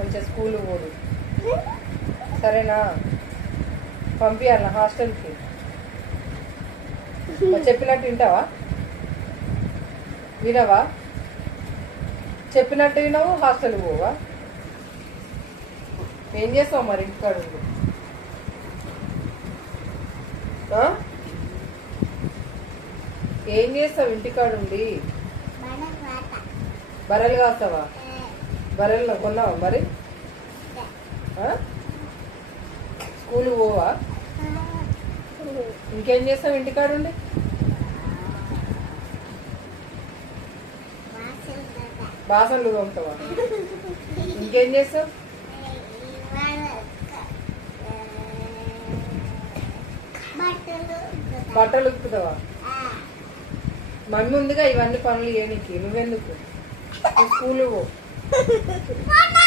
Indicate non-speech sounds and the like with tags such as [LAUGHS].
కొంచెం స్కూల్ పోదు. సరేనా? పంపించాల హాస్టల్కి. చెప్పినట్టు వింటావా? వినవా? చెప్పినట్టు వినవు హాస్టల్కి పోవా? ఏం చేస్తావు మరి ఇంటికాడ? ఏం చేస్తావు ఇంటికాడ ఉండి బర్రెలు కాస్తావా? బర్రెలు కొన్నావా మరి? స్కూల్ పోవా? ఇంకేం చేస్తావు ఇంటికాడ ఉండి బాసన్లు తోముతావా? ఇంకేం చేస్తావు? బట్టలు ఉతుకుతావా? మమ్మీ ఉందిగా ఇవన్నీ పనులు చేయనీకి. నువ్వెందుకు? నువ్వు స్కూల్ పో. 妈 [LAUGHS] 妈